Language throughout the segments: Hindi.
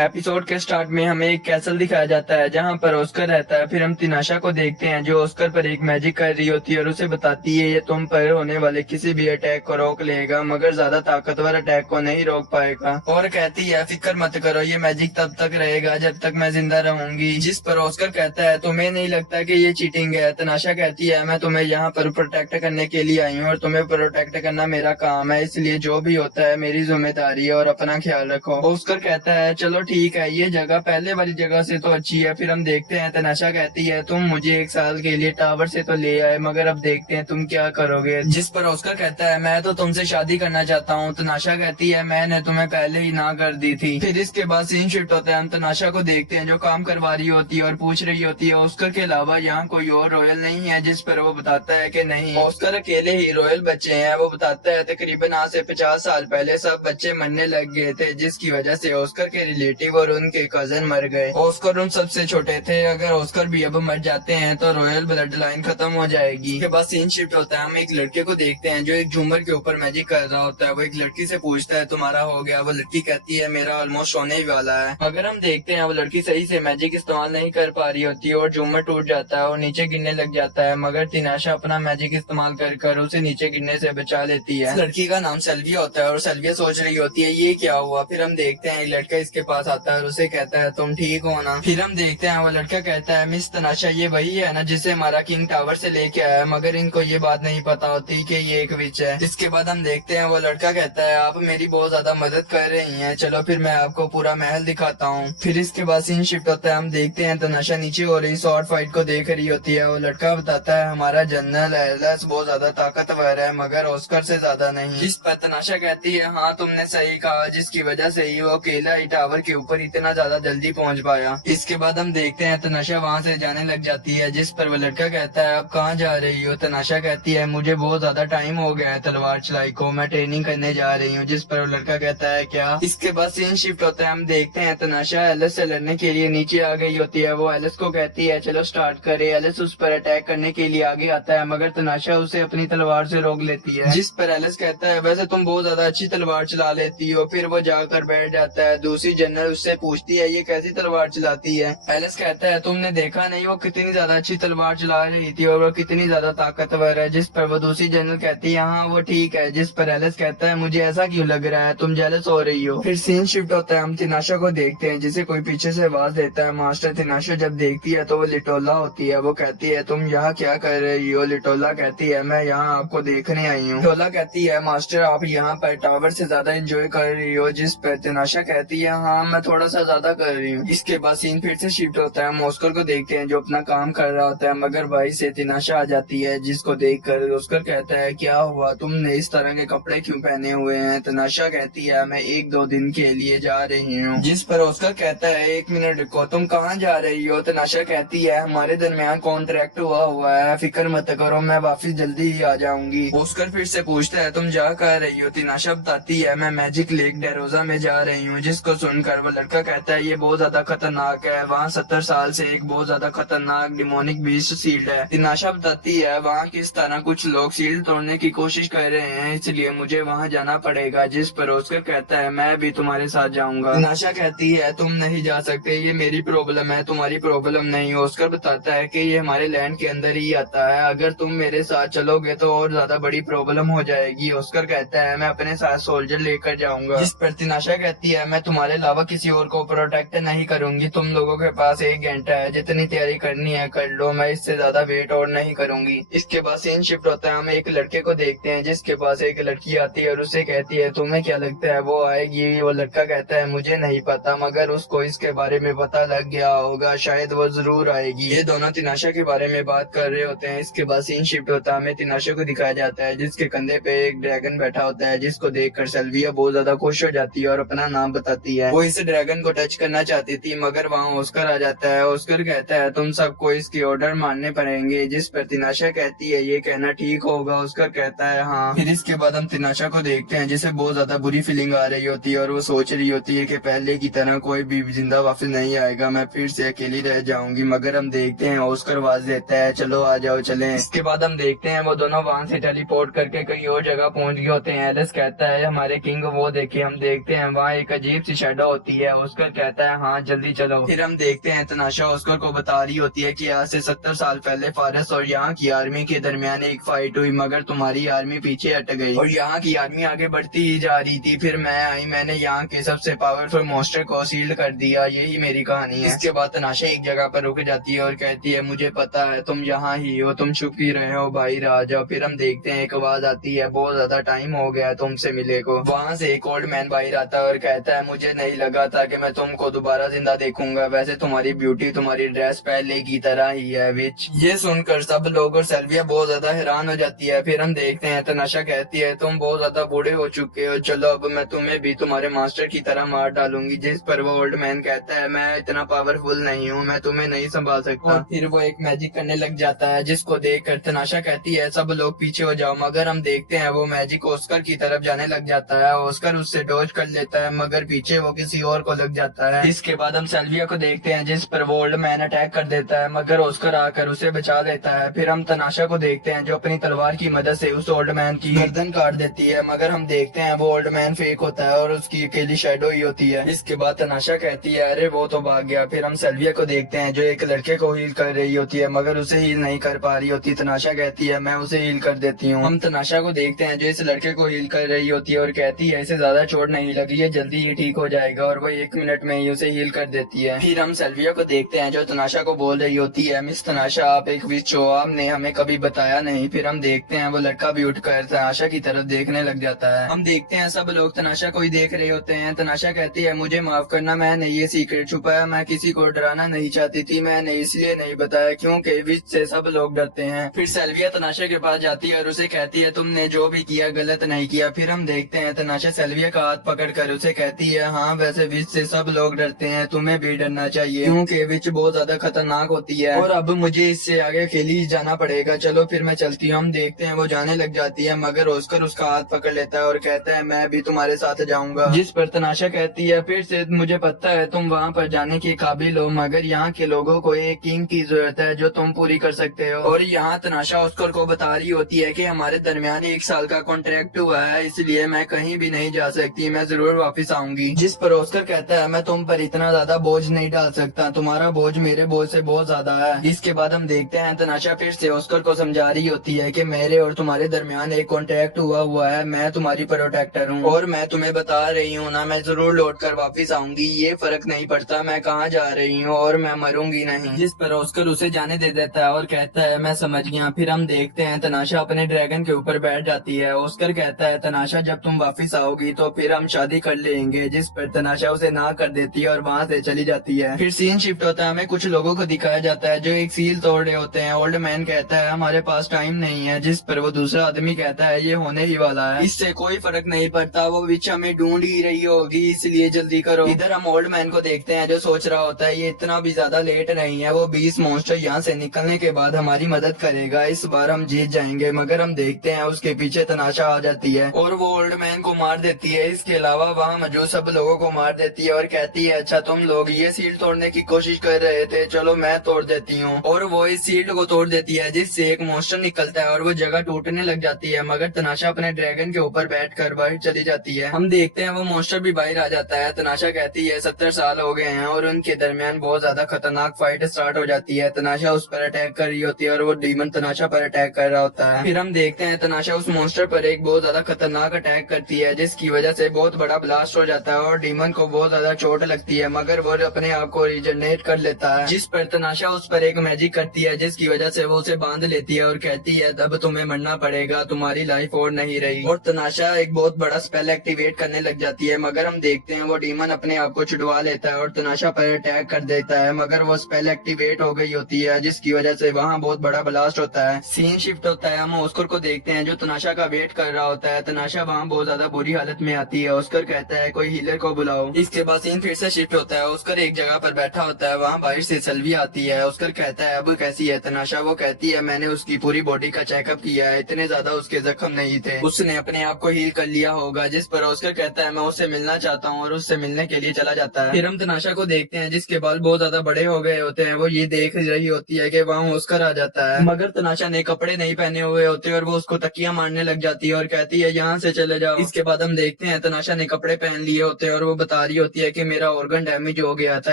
एपिसोड के स्टार्ट में हमें एक कैसल दिखाया जाता है जहां पर ऑस्कर रहता है। फिर हम तिनाशा को देखते हैं जो ऑस्कर पर एक मैजिक कर रही होती है और उसे बताती है ये तुम पर होने वाले किसी भी अटैक को रोक लेगा मगर ज्यादा ताकतवर अटैक को नहीं रोक पाएगा। और कहती है फिक्र मत करो, ये मैजिक तब तक रहेगा जब तक मैं जिंदा रहूंगी। जिस पर ऑस्कर कहता है तुम्हें नहीं लगता कि ये चीटिंग है। तिनाशा कहती है मैं तुम्हें यहाँ पर प्रोटेक्ट करने के लिए आई हूँ और तुम्हें प्रोटेक्ट करना मेरा काम है, इसलिए जो भी होता है मेरी जिम्मेदारी है और अपना ख्याल रखो। ऑस्कर कहता है चलो ठीक है, ये जगह पहले वाली जगह से तो अच्छी है। फिर हम देखते हैं तिनाशा कहती है तुम मुझे 1 साल के लिए टावर से तो ले आए मगर अब देखते हैं तुम क्या करोगे। जिस पर ऑस्कर कहता है मैं तो तुमसे शादी करना चाहता हूँ। तिनाशा कहती है मैंने तुम्हें पहले ही ना कर दी थी। फिर इसके बाद सीन शिफ्ट होता है, हम तिनाशा को देखते हैं जो काम करवा रही होती है और पूछ रही होती है ऑस्कर के अलावा यहाँ कोई और रॉयल नहीं है। जिस पर वो बताता है कि नहीं, ऑस्कर अकेले ही रॉयल बच्चे हैं। वो बताता है तकरीबन आज से 50 साल पहले सब बच्चे मरने लग गए थे जिसकी वजह से ऑस्कर के रिलेटिव और उनके कजन मर गए। ऑस्कर उन सबसे छोटे थे, अगर ऑस्कर भी अब मर जाते हैं तो रॉयल ब्लड लाइन खत्म हो जाएगी। के बाद सीन शिफ्ट होता है, हम एक लड़के को देखते हैं जो एक झूमर के ऊपर मैजिक कर रहा होता है। वो एक लड़की से पूछता है तुम्हारा हो गया। वो लड़की कहती है मेरा ऑलमोस्ट होने ही वाला है। अगर हम देखते हैं वो लड़की सही से मैजिक इस्तेमाल नहीं कर पा रही होती है और झूमर टूट जाता है और नीचे गिरने लग जाता है मगर तिनाशा अपना मैजिक इस्तेमाल कर उसे नीचे गिरने से बचा लेती है। लड़की का नाम सेल्विया होता है और सेल्विया सोच रही होती है ये क्या हुआ। फिर हम देखते हैं एक लड़का इसके पास आता है और उसे कहता है तुम ठीक हो ना। फिर हम देखते हैं वो लड़का कहता है मिस तिनाशा ये वही है ना जिसे हमारा किंग टावर से लेके आया, मगर इनको ये बात नहीं पता होती कि ये एक विच है। इसके बाद हम देखते हैं वो लड़का कहता है आप मेरी बहुत ज्यादा मदद कर रही हैं, चलो फिर मैं आपको पूरा महल दिखाता हूँ। फिर इसके बाद सीन शिफ्ट होता है, हम देखते हैं तिनाशा नीचे हो रही शॉर्ट फाइट को देख रही होती है। वो लड़का बताता है हमारा जनरल एलेक्स बहुत ज्यादा ताकतवर है मगर ऑस्कर से ज्यादा नहीं। इस पर तिनाशा कहती है हाँ तुमने सही कहा, जिसकी वजह से ही वो अकेला ही टावर के ऊपर इतना ज्यादा जल्दी पहुंच पाया। इसके बाद हम देखते हैं तिनाशा वहाँ से जाने लग जाती है। जिस पर वो लड़का कहता है अब कहाँ जा रही हो। तिनाशा कहती है मुझे बहुत ज्यादा टाइम हो गया है तलवार चलाई को, मैं ट्रेनिंग करने जा रही हूँ। जिस पर वो लड़का कहता है क्या। इसके बाद सीन शिफ्ट होता है, हम देखते हैं तिनाशा एलिस से लड़ने के लिए नीचे आ गई होती है। वो एलिस को कहती है चलो स्टार्ट करे। एलिस उस पर अटैक करने के लिए आगे आता है मगर तिनाशा उसे अपनी तलवार से रोक लेती है। जिस पर एलिस कहता है वैसे तुम बहुत ज्यादा अच्छी तलवार चला लेती हो। फिर वो जाकर बैठ जाता है। दूसरी जनरल उससे पूछती है ये कैसी तलवार चलाती है। एलिस कहता है तुमने देखा नहीं वो कितनी ज्यादा अच्छी तलवार चला रही थी और वो कितनी ज्यादा ताकतवर है। जिस पर वो दूसरी जनरल कहती है हाँ वो ठीक है। जिस पर एलिस कहता है मुझे ऐसा क्यों लग रहा है, तुम जेलस हो रही हो। फिर सीन शिफ्ट होता है, हम तिनाशा को देखते हैं जिसे कोई पीछे से आवाज देता है मास्टर। तिनाशा जब देखती है तो वो लिटोला होती है। वो कहती है तुम यहाँ क्या कर रही हो। लिटोला कहती है मैं यहाँ आपको देखने आई हूँ। लिटोला कहती है मास्टर आप यहाँ पर टावर से ज्यादा एंजॉय कर रही हो। जिस पर तिनाशा कहती है हाँ मैं थोड़ा सा ज्यादा कर रही हूँ। इसके बाद सीन फिर से शिफ्ट होता है, हम ऑस्कर को देखते हैं जो अपना काम कर रहा होता है मगर भाई से तिनाशा आ जाती है जिसको देखकर ऑस्कर कहता है क्या हुआ, तुमने इस तरह के कपड़े क्यों पहने हुए हैं। तिनाशा कहती है मैं 1-2 दिन के लिए जा रही हूँ। जिस पर ऑस्कर कहता है 1 मिनट रुको, तुम कहाँ जा रही हो। तिनाशा कहती है हमारे दरमियान कॉन्ट्रैक्ट हुआ है, फिक्र मत करो मैं वापिस जल्दी ही आ जाऊंगी। ऑस्कर फिर से पूछता है तुम जा कर रही हो। तिनाशा बताती है मैं मैजिक लेक डेरोजा में जा रही हूँ। जिसको सुनकर वो लड़का कहता है ये बहुत ज्यादा खतरनाक है, वहाँ 70 साल से एक बहुत ज्यादा खतरनाक डिमोनिक बीस्ट सील्ड है। तिनाशा बताती है वहाँ किस तरह कुछ लोग सील्ड तोड़ने की कोशिश कर रहे हैं इसलिए मुझे वहाँ जाना पड़ेगा। जिस पर ऑस्कर कहता है मैं भी तुम्हारे साथ जाऊंगा। तिनाशा कहती है तुम नहीं जा सकते, ये मेरी प्रॉब्लम है तुम्हारी प्रॉब्लम नहीं। ऑस्कर बताता है कि ये हमारे लैंड के अंदर ही आता है, अगर तुम मेरे साथ चलोगे तो और ज्यादा बड़ी प्रॉब्लम हो जाएगी। ऑस्कर कहता है मैं अपने साथ सोल्जर लेकर जाऊंगा। जिस पर तिनाशा कहती है मैं तुम्हारे अलावा किसी और को प्रोटेक्ट नहीं करूंगी, तुम लोगों के पास 1 घंटा है, जितनी तैयारी करनी है कर लो, मैं इससे ज्यादा वेट और नहीं करूंगी। इसके बाद सीन शिफ्ट होता है, हम एक लड़के को देखते हैं जिसके पास एक लड़की आती है और उससे कहती है तुम्हें क्या लगता है वो आएगी। वो लड़का कहता है मुझे नहीं पता मगर उसको इसके बारे में पता लग गया होगा, शायद वो जरूर आएगी। ये दोनों तिनाशा के बारे में बात कर रहे होते हैं। इसके बाद सीन शिफ्ट होता है, हमें तिनाशा को दिखाया जाता है जिसके कंधे पे एक ड्रैगन बैठा होता है जिसको देखकर सेल्विया बहुत ज्यादा खुश हो जाती है और अपना नाम बताती है। वो इस ड्रैगन को टच करना चाहती थी मगर वहाँ ऑस्कर आ जाता है। ऑस्कर कहता है तुम सबको इसके ऑर्डर मानने पड़ेंगे। जिस पर तिनाशा कहती है ये कहना ठीक होगा। ऑस्कर कहता है हाँ। फिर इसके बाद हम तिनाशा को देखते हैं जिसे बहुत ज्यादा बुरी फीलिंग आ रही होती है और वो सोच रही होती है कि पहले की तरह कोई भी जिंदा वापस नहीं आएगा, मैं फिर से अकेली रह जाऊंगी। मगर हम देखते हैं ऑस्कर आवाज देता है चलो आ जाओ चलें। इसके बाद हम देखते हैं वो दोनों वहाँ से टेलीपोर्ट करके कहीं और जगह पहुँच गए होते हैं। एलिस कहता है हमारे किंग वो देखे। हम देखते हैं वहाँ एक अजीब सी शैडो होती होती है। ऑस्कर कहता है हाँ जल्दी चलो। फिर हम देखते हैं तनाशा ऑस्कर को बता रही होती है कि आज से 70 साल पहले फारस और यहाँ की आर्मी के दरमियान एक फाइट हुई, मगर तुम्हारी आर्मी पीछे हट गई और यहाँ की आर्मी आगे बढ़ती ही जा रही थी। फिर मैं आई, मैंने यहाँ के सबसे पावरफुल मॉन्स्टर को सील्ड कर दिया। यही मेरी कहानी है। इसके बाद तनाशा एक जगह पर रुक जाती है और कहती है मुझे पता है तुम यहाँ ही हो, तुम छुप ही रहे हो बाहर आ जाओ। फिर हम देखते हैं एक आवाज आती है बहुत ज्यादा टाइम हो गया तुमसे मिले को। वहाँ से एक ओल्ड मैन बाहर आता है और कहता है मुझे नहीं लगा था कि मैं तुमको दोबारा जिंदा देखूंगा, वैसे तुम्हारी ब्यूटी तुम्हारी ड्रेस पहले की तरह ही है। विच ये सुनकर सब लोग और सेल्विया बहुत ज्यादा हैरान हो जाती है। फिर हम देखते हैं तनाशा कहती है तुम बहुत ज्यादा बूढ़े हो चुके हो, चलो अब मैं तुम्हें भी तुम्हारे मास्टर की तरह मार डालूंगी। जिस पर वो ओल्ड मैन कहता है मैं इतना पावरफुल नहीं हूँ, मैं तुम्हें नहीं संभाल सकता। और फिर वो एक मैजिक करने लग जाता है जिसको देखकर तनाशा कहती है सब लोग पीछे हो जाओ। मगर हम देखते हैं वो मैजिक ऑस्कर की तरफ जाने लग जाता है। ऑस्कर उससे डॉज कर लेता है मगर पीछे वो किसी और को लग जाता है। इसके बाद हम सेल्विया को देखते हैं जिस पर वो ओल्ड मैन अटैक कर देता है मगर ऑस्कर आकर उसे बचा लेता है। फिर हम तनाशा को देखते हैं जो अपनी तलवार की मदद से उस ओल्ड मैन की गर्दन काट देती है, मगर हम देखते हैं वो ओल्ड मैन फेक होता है और उसकी अकेली शैडो ही होती है। इसके बाद तनाशा कहती है अरे वो तो भाग गया। फिर हम सेल्विया को देखते हैं जो एक लड़के को हील कर रही होती है मगर उसे हील नहीं कर पा रही होती। तनाशा कहती है मैं उसे हील कर देती हूँ। हम तनाशा को देखते हैं जो इस लड़के को हील कर रही होती है और कहती है इसे ज्यादा चोट नहीं लगी है, जल्दी ही ठीक हो जाएगा, और वो 1 मिनट में ही उसे हील कर देती है। फिर हम सेल्विया को देखते हैं जो तनाशा को बोल रही होती है मिस तनाशा आप एक विच हो, आपने हमें कभी बताया नहीं। फिर हम देखते हैं वो लड़का भी उठकर तनाशा की तरफ देखने लग जाता है। हम देखते हैं सब लोग तनाशा को ही देख रहे होते हैं। तनाशा कहती है मुझे माफ करना, मैंने ये सीक्रेट छुपाया, मैं किसी को डराना नहीं चाहती थी, मैंने इसलिए नहीं बताया क्योंकि विच से सब लोग डरते हैं। फिर सेल्विया तनाशा के पास जाती है और उसे कहती है तुमने जो भी किया गलत नहीं किया। फिर हम देखते हैं तनाशा सेल्विया का हाथ पकड़कर उसे कहती है हाँ वैसे विच से सब लोग डरते हैं, तुम्हें भी डरना चाहिए क्योंकि विच बहुत ज्यादा खतरनाक होती है और अब मुझे इससे आगे अकेली ही जाना पड़ेगा, चलो फिर मैं चलती हूँ। हम देखते हैं वो जाने लग जाती है मगर ऑस्कर उसका हाथ पकड़ लेता है और कहता है मैं भी तुम्हारे साथ जाऊंगा। जिस पर तनाशा कहती है फिर से मुझे पता है तुम वहाँ पर जाने के काबिल हो, मगर यहाँ के लोगों को एक किंग की जरूरत है जो तुम पूरी कर सकते हो। और यहाँ तनाशा ऑस्कर को बता रही होती है कि हमारे दरमियान 1 साल का कॉन्ट्रैक्ट हुआ है, इसलिए मैं कहीं भी नहीं जा सकती, मैं जरूर वापस आऊंगी। जिस पर ऑस्कर कहता है मैं तुम पर इतना ज्यादा बोझ नहीं डाल सकता, तुम्हारा बोझ मेरे बोझ से बहुत ज्यादा है। इसके बाद हम देखते हैं तनाशा फिर से ऑस्कर को समझा रही होती है कि मेरे और तुम्हारे दरमियान एक कॉन्ट्रैक्ट हुआ है, मैं तुम्हारी प्रोटेक्टर हूँ और मैं तुम्हें बता रही हूँ ना, मैं जरूर लौट कर वापिस आऊंगी, ये फर्क नहीं पड़ता मैं कहाँ जा रही हूँ और मैं मरूंगी नहीं। जिस पर ऑस्कर उसे जाने दे देता है और कहता है मैं समझ गया। फिर हम देखते हैं तनाशा अपने ड्रैगन के ऊपर बैठ जाती है। ऑस्कर कहता है तनाशा जब तुम वापिस आओगी तो फिर हम शादी कर लेंगे। जिस पर तनाशा उसे ना कर देती है और वहाँ से चली जाती है। फिर सीन शिफ्ट होता है, हमें कुछ लोगों को दिखाया जाता है जो एक सील तोड़ रहे होते हैं। ओल्ड मैन कहता है हमारे पास टाइम नहीं है, जिस पर वो दूसरा आदमी कहता है ये होने ही वाला है, इससे कोई फर्क नहीं पड़ता, वो विच हमें ढूंढ ही रही होगी इसलिए जल्दी करो। इधर हम ओल्ड मैन को देखते हैं जो सोच रहा होता है ये इतना भी ज्यादा लेट नहीं है, वो 20 मॉन्स्टर यहाँ से निकलने के बाद हमारी मदद करेगा, इस बार हम जीत जाएंगे। मगर हम देखते हैं उसके पीछे तनाशा आ जाती है और वो ओल्ड मैन को मार देती है। इसके अलावा वहाँ मौजूद सब लोगों को मार देती है और कहती है अच्छा तुम लोग ये सील तोड़ने की कोशिश कर रहे थे, चलो मैं तोड़ देती हूँ। और वो इस सील को तोड़ देती है जिससे एक मॉन्स्टर निकलता है और वो जगह टूटने लग जाती है। मगर तनाशा अपने ड्रैगन के ऊपर बैठकर बाहर चली जाती है। हम देखते हैं वो मॉन्स्टर भी बाहर आ जाता है। तनाशा कहती है 70 साल हो गए हैं और उनके दरमियान बहुत ज्यादा खतरनाक फाइट स्टार्ट हो जाती है। तनाशा उस पर अटैक कर रही होती है और वो डीमन तनाशा पर अटैक कर रहा होता है। फिर हम देखते हैं तनाशा उस मॉन्स्टर पर एक बहुत ज्यादा खतरनाक अटैक करती है जिसकी वजह से बहुत बड़ा ब्लास्ट हो जाता है और डीमन को बहुत ज्यादा चोट लगती है, मगर वो अपने आप को रिजनरेट कर लेता है। जिस पर तनाशा उस पर एक मैजिक करती है जिसकी वजह से वो उसे बांध लेती है और कहती है अब तुम्हें मरना पड़ेगा, तुम्हारी लाइफ और नहीं रही। और तनाशा एक बहुत बड़ा स्पेल एक्टिवेट करने लग जाती है, मगर हम देखते हैं वो डीमन अपने आप को छुड़वा लेता है और तनाशा पर अटैक कर देता है, मगर वो स्पेल एक्टिवेट हो गई होती है जिसकी वजह से वहाँ बहुत बड़ा ब्लास्ट होता है। सीन शिफ्ट होता है, हम ऑस्कर को देखते हैं जो तनाशा का वेट कर रहा होता है। तनाशा वहाँ बहुत ज्यादा बुरी हालत में आती है। ऑस्कर कहता है कोई हीलर को बुलाओ। इसके बाद सीन फिर से शिफ्ट होता है, ऑस्कर एक जगह पर बैठा होता है, वहाँ बाहर से सेल्विया आती है। ऑस्कर कहता है अब कैसी है तनाशा? वो कहती है मैंने उसकी पूरी बॉडी का चेकअप किया है, इतने ज्यादा उसके जख्म नहीं थे, उसने अपने आप को हील कर लिया होगा। जिस पर ऑस्कर कहता है मैं उससे मिलना चाहता हूँ और उससे मिलने के लिए चला जाता है। फिर हम तनाशा को देखते हैं जिसके बाल बहुत ज्यादा बड़े हो गए होते हैं। वो ये देख रही होती है कि वहाँ ऑस्कर आ जाता है, मगर तनाशा ने कपड़े नहीं पहने हुए होते और वो उसको तकिया मारने लग जाती है और कहती है यहाँ से चले जाओ। इसके बाद हम देखते हैं तनाशा ने कपड़े पहन लिए होते हैं और वो बता रही होती है कि मेरा ऑर्गन डैमेज हो गया था,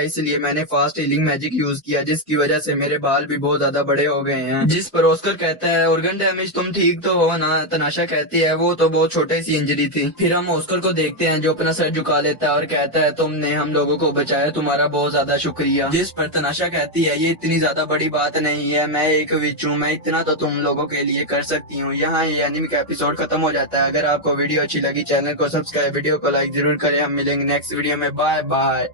इसलिए मैंने फास्ट हीलिंग मैजिक यूज किया, जिसकी वजह से मेरे बाल भी बहुत ज्यादा बड़े हो गए हैं। जिस पर ऑस्कर कहता है ऑर्गन डैमेज, तुम ठीक तो हो ना? तनाशा कहती है वो तो बहुत छोटी सी इंजरी थी। फिर हम ऑस्कर को देखते हैं जो अपना सर झुका लेता है और कहता है तुमने हम लोगों को बचाया, तुम्हारा बहुत ज्यादा शुक्रिया। जिस पर तनाशा कहती है ये इतनी ज्यादा बड़ी बात नहीं है, मैं एक विच हूँ, मैं इतना तो तुम लोगों के लिए कर सकती हूँ। यहाँ ये एनीमे का एपिसोड खत्म हो जाता है। अगर आपको वीडियो अच्छी लगी चैनल को सब्सक्राइब, वीडियो को लाइक जरूर करें। हम मिलेंगे नेक्स्ट वीडियो में। Bye bye.